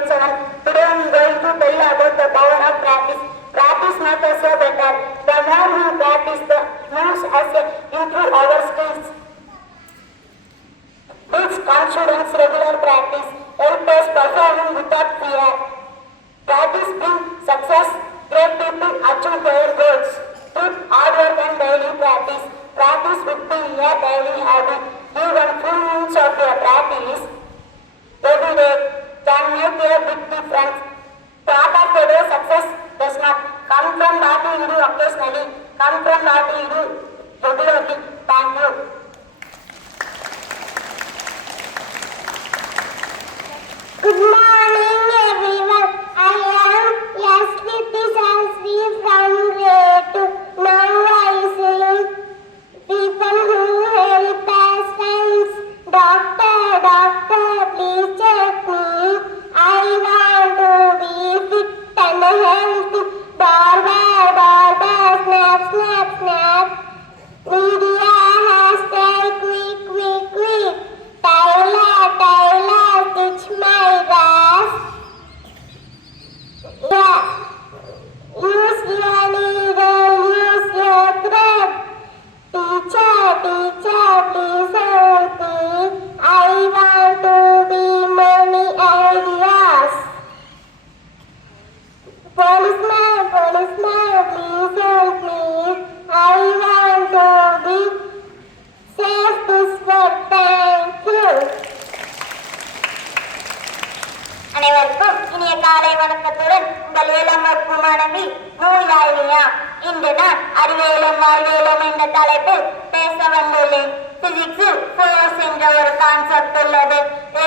grade 7. Today I am going to tell about the power of practice. Practice makes us so better. The more we practice, the more us improve our skills. Builds confidence. Regular practice helps us perform without fear. Practice brings success. Great people achieve their goals through hard work and daily practice. Practice will be a daily habit. Even few minutes of your practice every day can make a big difference. Part of the day success does not come from what you do occasionally, come from what you do regularly. Thank you. Good morning everyone. I am Yasmiti Sasri from grade 2. Now I sing people who help us friends. Doctor, doctor, please check me. I want to be fit and healthy. Barber, barber, snap, snap, snap. Media hashtag quick, quick, quick. Tailor, tailor, stitch my dress. Yeah. Use your needle, use your thread. Teacher, teacher, please help me. I want to be many ideas. Policeman, policeman, please help me. I want to be safe this world. Thank you. அனைவருக்கும் இனிய காலை வணக்கத்துடன் உங்கள் ஏழாம் வகுப்பு மாணவி நூலாயினியா. இன்று நான் அறிவியலும் வாழ்வியலும் என்ற தலைப்பில் பேச வந்துள்ளேன். பிசிக்ஸில் ஃபோர்ஸ் என்ற ஒரு கான்செப்ட் உள்ளது.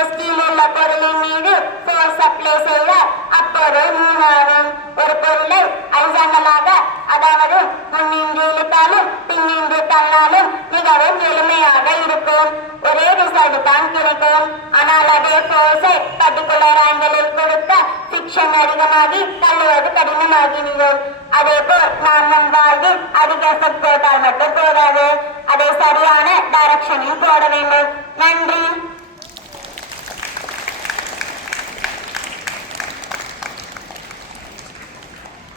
ஸ்டீல் உள்ள பொருளின் மீது ஃபோர்ஸ் அப்ளை செய்தால் அப்பொருள் மூணாகும். ஒரு பொருளை அரிசாண்டலாக, அதாவது முன்னின்று இழுத்தாலும் பின்னின்று தள்ளாலும் மிகவும் எளிமையாக இருக்கும். ஒரே ரிசல்ட் தான் கிடைக்கும். ஆனால் அதே ஃபோர்ஸை பர்டிகுலர் ஆங்கிளில் கொடுத்த ஃபிக்ஷன் அதிகமாகி தள்ளுவது கடினமாகிவிடும். அதே போல் நாம் நம் வாழ்வில் அதிக எஃபெக்ட் போட்டால் மட்டும் போதாது, அதை சரியான டைரக்ஷனில் போட வேண்டும். நன்றி.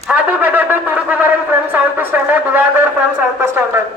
Happy birthday to Tirukumaran from 7th standard, Divakar from 7th standard.